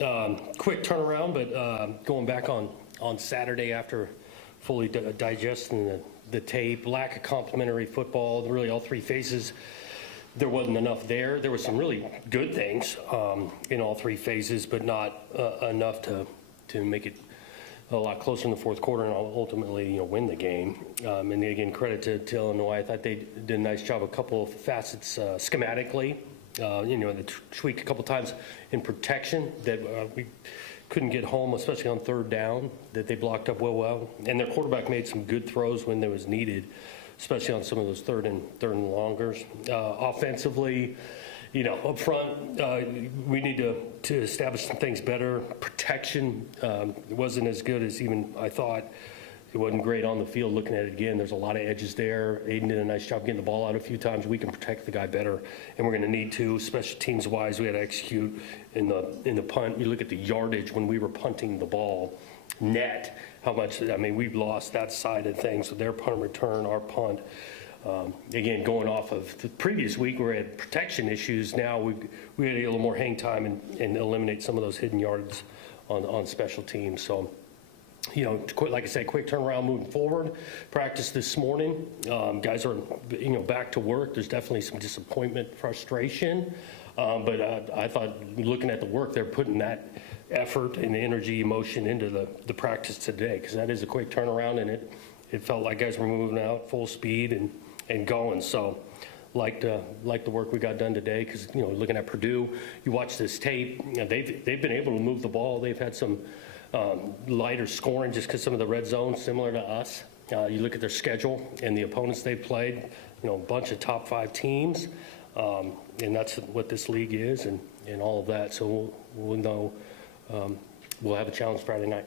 Quick turnaround, but going back on Saturday after fully digesting the tape, lack of complimentary football, really all three phases, there wasn't enough there. There were some really good things in all three phases, but not enough to make it a lot closer in the fourth quarter and ultimately, win the game. And again, credit to Illinois. I thought they did a nice job, a couple of facets schematically. They tweaked a couple times in protection that we couldn't get home, especially on third down, that they blocked up well. And their quarterback made some good throws when there was needed, especially on some of those third and longers. Offensively, up front, we need to establish some things better. Protection wasn't as good as even I thought. It wasn't great on the field. Looking at it again, there's a lot of edges there. Aiden did a nice job getting the ball out a few times. We can protect the guy better, and we're going to need to, special teams wise. We had to execute in the punt. You look at the yardage when we were punting the ball, net. How much? We've lost that side of things. So their punt return, our punt. Again, going off of the previous week, we had protection issues. Now we had to get a little more hang time and eliminate some of those hidden yards on special teams. So. Like I said, quick turnaround moving forward. Practice this morning. Guys are, back to work. There's definitely some disappointment, frustration. But I thought looking at the work, they're putting that effort and energy, emotion into the practice today, because that is a quick turnaround, and it felt like guys were moving out full speed and going. So like the work we got done today, because, looking at Purdue, you watch this tape, they've been able to move the ball. They've had some lighter scoring just because some of the red zone similar to us. You look at their schedule and the opponents they played, a bunch of top 5 teams, and that's what this league is and all of that. So we'll know we'll have a challenge Friday night.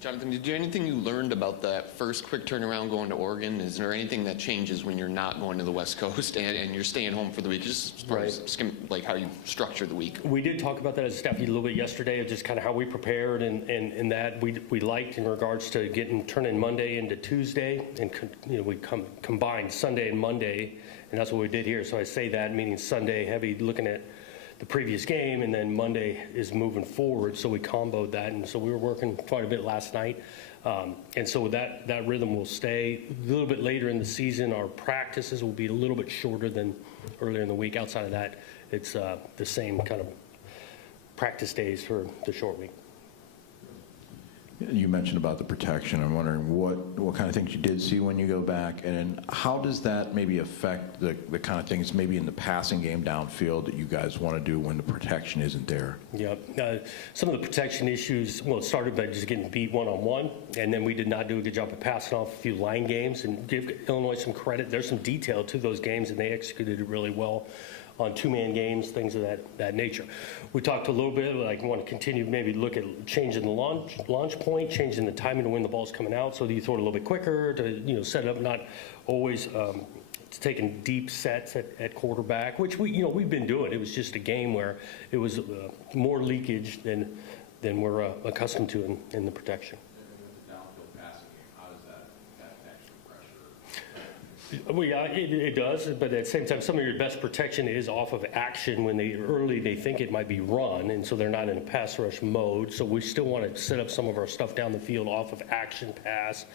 Jonathan, did you anything you learned about that first quick turnaround going to Oregon? Is there anything that changes when you're not going to the West Coast and you're staying home for the week? Just as far as how you structure the week. We did talk about that as a staff a little bit yesterday, of just kind of how we prepared and that we liked in regards to turning Monday into Tuesday, and we combined Sunday and Monday, and that's what we did here. So I say that meaning Sunday heavy, looking at the previous game, and then Monday is moving forward, so we comboed that, and so we were working quite a bit last night, and so that rhythm will stay. A little bit later in the season, our practices will be a little bit shorter than earlier in the week. Outside of that, it's the same kind of practice days for the short week. You mentioned about the protection. I'm wondering what kind of things you did see when you go back, and how does that maybe affect the kind of things maybe in the passing game downfield that you guys want to do when the protection isn't there? Yeah, some of the protection issues, it started by just getting beat one-on-one, and then we did not do a good job of passing off a few line games, and give Illinois some credit. There's some detail to those games, and they executed it really well on two-man games, things of that nature. We talked a little bit, like we want to continue maybe look at changing the launch point, changing the timing to when the ball's coming out, so that you throw it a little bit quicker to set it up, not always taking deep sets at quarterback, which we've been doing. It was just a game where it was more leakage than we're accustomed to in the protection. Well, yeah, it does, but at the same time, some of your best protection is off of action when they think it might be run, and so they're not in a pass rush mode. So we still want to set up some of our stuff down the field off of action pass.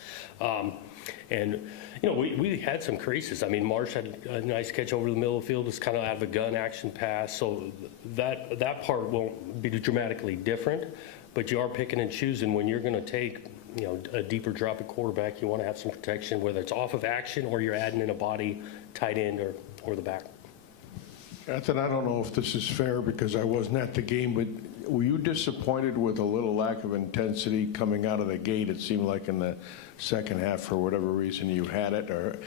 And, we had some creases. Marsh had a nice catch over the middle of the field. It's kind of out of a gun action pass. So that part won't be dramatically different, but you are picking and choosing when you're going to take a deeper drop at quarterback. You want to have some protection, whether it's off of action or you're adding in a body, tight end, or the back. Jonathan, I don't know if this is fair because I wasn't at the game, but were you disappointed with a little lack of intensity coming out of the gate? It seemed like in the second half, for whatever reason, you had it. Or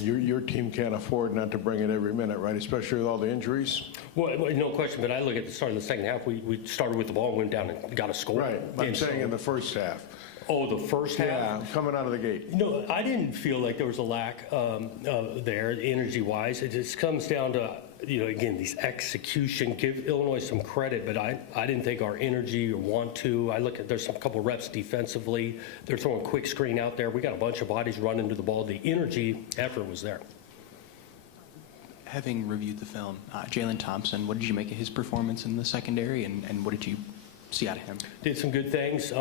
your team can't afford not to bring it every minute, right? Especially with all the injuries. Well, no question. But I look at the start of the second half. We started with the ball and went down and got a score. Right. I'm saying in the first half. Oh, the first half? Yeah, coming out of the gate. I didn't feel like there was a lack there, energy-wise. It just comes down to, again, these execution. Give Illinois some credit, but I didn't think our energy or want to. I look at, there's a couple reps defensively. They're throwing quick screen out there. We got a bunch of bodies running to the ball. The energy effort was there. having reviewed the film, Jalen Thompson, what did you make of his performance in the secondary, and what did you see out of him? Did some good things.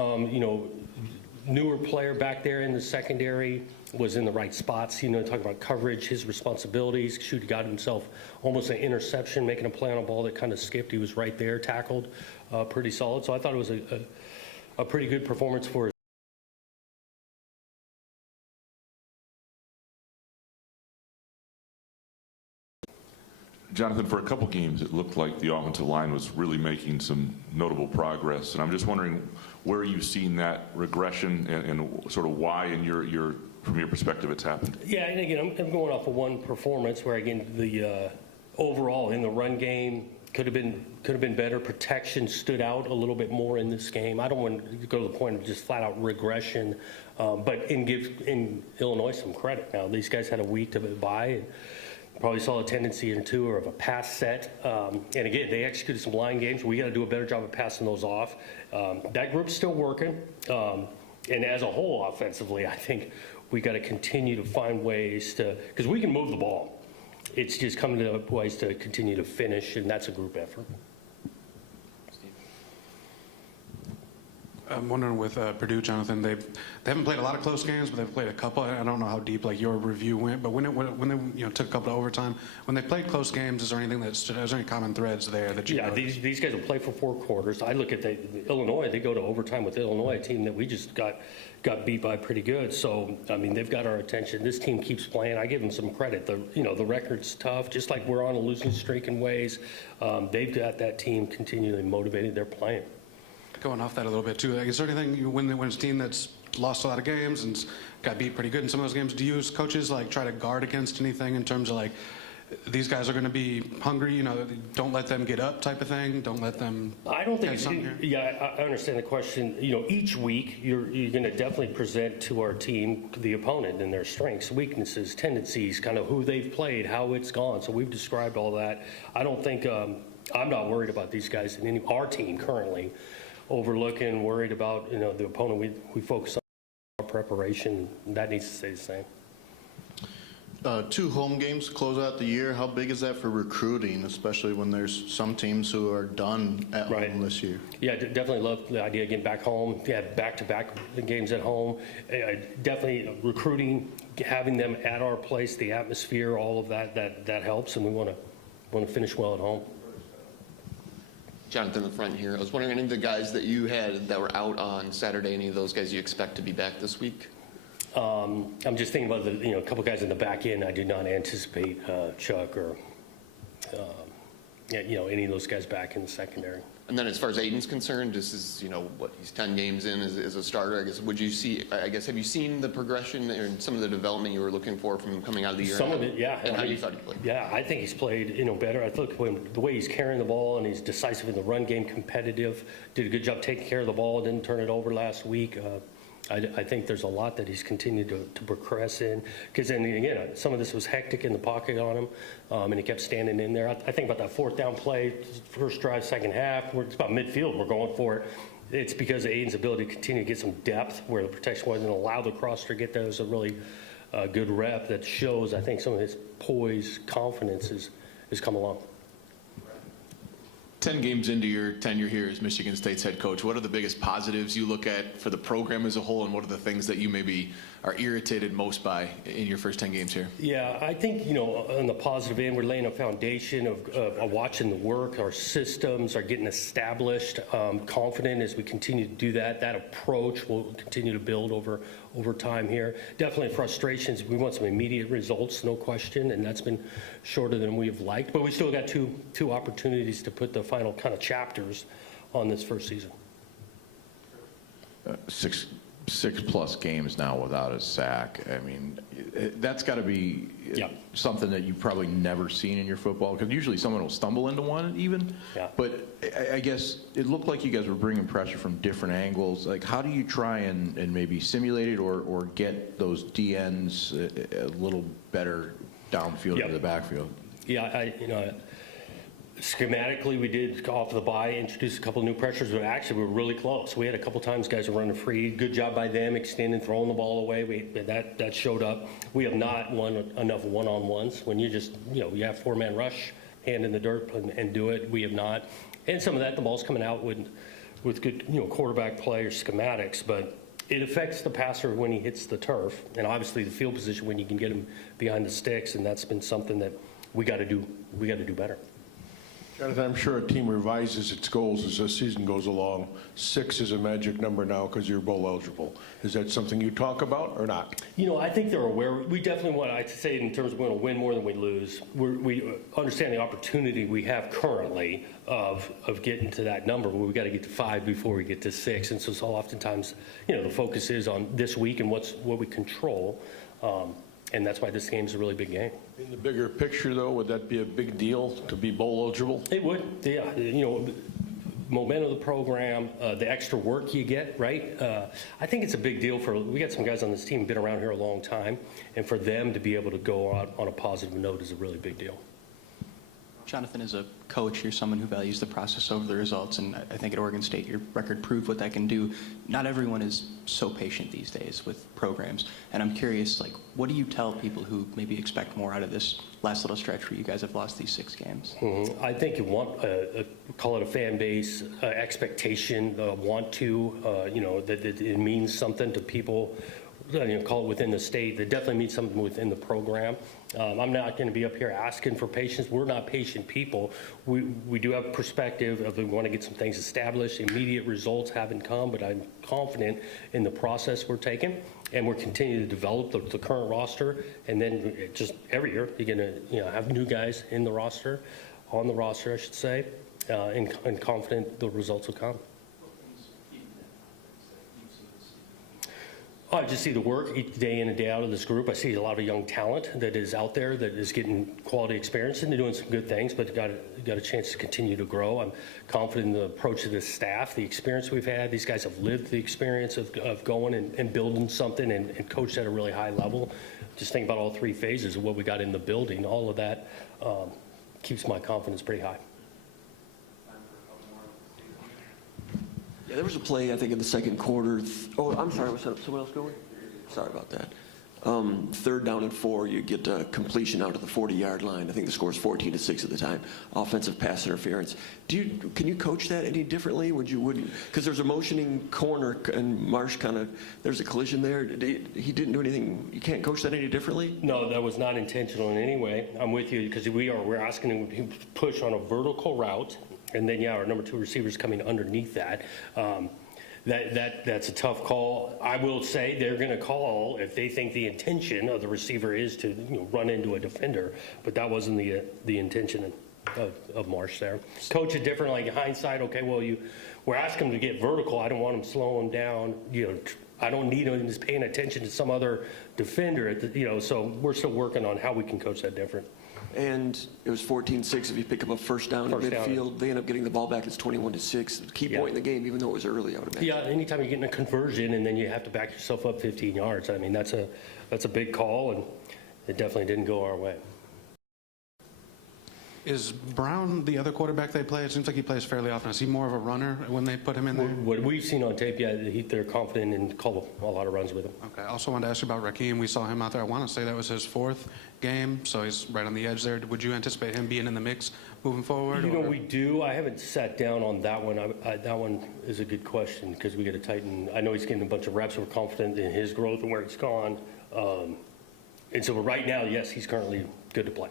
Newer player back there in the secondary, was in the right spots. Talking about coverage, his responsibilities. Shoot, got himself almost an interception, making a play on a ball that kind of skipped. He was right there, tackled pretty solid. So I thought it was a pretty good performance for his. Jonathan, for a couple games, it looked like the offensive line was really making some notable progress, and I'm just wondering where you've seen that regression and sort of why, in from your perspective, it's happened. Yeah, and again, I'm going off of one performance where, again, the overall in the run game could have been better. Protection stood out a little bit more in this game. I don't want to go to the point of just flat out regression, but give Illinois some credit. Now, these guys had a week to buy. And probably saw a tendency or two of a pass set. And again, they executed some line games. We got to do a better job of passing those off. That group's still working. And as a whole, offensively, I think we got to continue to find ways to, because we can move the ball. It's just coming to ways to continue to finish, and that's a group effort. I'm wondering with Purdue, Jonathan, they haven't played a lot of close games, but they've played a couple. I don't know how deep like your review went, but when they took a couple of overtime, when they played close games, is there anything is there any common threads there that you? Yeah, these guys will play for 4 quarters. I look at the Illinois; they go to overtime with Illinois, a team that we just got beat by pretty good. So I mean, they've got our attention. This team keeps playing. I give them some credit. The record's tough, just like we're on a losing streak in ways. They've got that team continually motivated. They're playing. Going off that a little bit too, is there anything when it's a team that's lost a lot of games and got beat pretty good in some of those games, do you as coaches like try to guard against anything in terms of like these guys are going to be hungry, don't let them get up type of thing, don't let them? I don't think I understand the question. Each week you're going to definitely present to our team the opponent and their strengths, weaknesses, tendencies, kind of who they've played, how it's gone. So we've described all that. I don't think I'm not worried about these guys in our team currently. Overlooking, worried about the opponent. We focus on our preparation. That needs to stay the same. 2 home games to close out the year. How big is that for recruiting, especially when there's some teams who are done at home this year? Yeah, definitely love the idea of getting back home. Yeah, back-to-back games at home. Definitely recruiting, having them at our place, the atmosphere, all of that helps, and we want to finish well at home. Jonathan, in the front here. I was wondering, any of the guys that you had that were out on Saturday, any of those guys you expect to be back this week? I'm just thinking about a couple guys in the back end. I do not anticipate Chuck or any of those guys back in the secondary. And then as far as Aiden's concerned, this is, he's 10 games in as a starter. I guess, have you seen the progression and some of the development you were looking for from him coming out of the year? Some of it, yeah. And how you thought he played? Yeah, I think he's played, better. I thought the way he's carrying the ball and he's decisive in the run game, competitive, did a good job taking care of the ball, didn't turn it over last week. I think there's a lot that he's continued to progress in. Because then, again, some of this was hectic in the pocket on him, and he kept standing in there. I think about that 4th down play, first drive, second half, it's about midfield, we're going for it. It's because of Aiden's ability to continue to get some depth where the protection wasn't allowed the crosser to get there. It was a really good rep that shows, I think, some of his poise, confidence has come along. 10 games into your tenure here as Michigan State's head coach, what are the biggest positives you look at for the program as a whole, and what are the things that you maybe are irritated most by in your first 10 games here? Yeah, I think, on the positive end, we're laying a foundation of watching the work. Our systems are getting established, confident as we continue to do that. That approach will continue to build over time here. Definitely frustrations. We want some immediate results, no question, and that's been shorter than we've liked. But we still got two opportunities to put the final kind of chapters on this first season. 6+ games now without a sack. I mean, that's got to be something that you've probably never seen in your football, because usually someone will stumble into one even. Yeah. But I guess it looked like you guys were bringing pressure from different angles. Like, how do you try and maybe simulate it or get those DNs a little better downfield to the backfield? Yeah, Schematically, we did off the bye introduce a couple new pressures, but actually we were really close. We had a couple times guys were running free. Good job by them extending, throwing the ball away. That showed up. We have not won enough one-on-ones. When you just, you have four-man rush, hand in the dirt and do it. We have not. And some of that, the ball's coming out with good, quarterback play or schematics, but it affects the passer when he hits the turf, and obviously the field position when you can get him behind the sticks, and that's been something that we got to do better. Jonathan, I'm sure a team revises its goals as the season goes along. 6 is a magic number now because you're bowl eligible. Is that something you talk about or not? I think they're aware. We definitely want, I'd say in terms of we want to win more than we lose. We understand the opportunity we have currently of getting to that number, but we got to get to 5 before we get to 6. And so oftentimes, the focus is on this week and what we control. And that's why this game's a really big game. In the bigger picture, though, would that be a big deal to be bowl eligible? It would, yeah. Momentum of the program, the extra work you get, right? I think it's a big deal we got some guys on this team who've been around here a long time, and for them to be able to go out on a positive note is a really big deal. Jonathan, as a coach, you're someone who values the process over the results, and I think at Oregon State your record proved what that can do. Not everyone is so patient these days with programs, and I'm curious, what do you tell people who maybe expect more out of this last little stretch where you guys have lost these 6 games? Mm-hmm. I think you want, call it a fan base, expectation, that it means something to people. Call it within the state. That definitely means something within the program. I'm not going to be up here asking for patience. We're not patient people. We do have perspective of we want to get some things established. Immediate results haven't come, but I'm confident in the process we're taking, and we're continuing to develop the current roster. And then just every year you're going to have new guys on the roster, I should say, and confident the results will come. I just see the work each day in and day out of this group. I see a lot of young talent that is out there that is getting quality experience, and they're doing some good things, but got a chance to continue to grow. I'm confident in the approach of this staff, the experience we've had. These guys have lived the experience of going and building something and coached at a really high level. Just think about all 3 phases of what we got in the building. All of that keeps my confidence pretty high. Yeah, there was a play, I think, in the second quarter. I'm sorry, was someone else going? Sorry about that. 3rd down and 4, you get a completion out to the 40-yard line. I think the score is 14-6 at the time. Offensive pass interference. Can you coach that any differently? Wouldn't? Because there's a motioning corner and Marsh there's a collision there. He didn't do anything. You can't coach that any differently? No, that was not intentional in any way. I'm with you because we're asking him to push on a vertical route. And then, our number 2 receivers coming underneath that. That's a tough call. I will say they're going to call if they think the intention of the receiver is to run into a defender, but that wasn't the intention of Marsh there. Coach it different, like hindsight. Okay, well we're asking him to get vertical. I don't want him slowing down. I don't need him just paying attention to some other defender. So we're still working on how we can coach that different. And it was 14-6. If you pick up a first down in midfield, they end up getting the ball back. It's 21-6. Key point in the game, even though it was early, I would imagine. Yeah, anytime you're getting a conversion and then you have to back yourself up 15 yards, I mean, that's a big call, and it definitely didn't go our way. Is Brown the other quarterback they play? It seems like he plays fairly often. Is he more of a runner when they put him in there? What we've seen on tape, they're confident and call a lot of runs with him. Okay. I also wanted to ask you about Rakeem. We saw him out there. I want to say that was his 4th game, so he's right on the edge there. Would you anticipate him being in the mix moving forward? We do. I haven't sat down on that one. That one is a good question because we got to tighten. I know he's getting a bunch of reps. We're confident in his growth and where it's gone. And so right now, yes, he's currently good to play.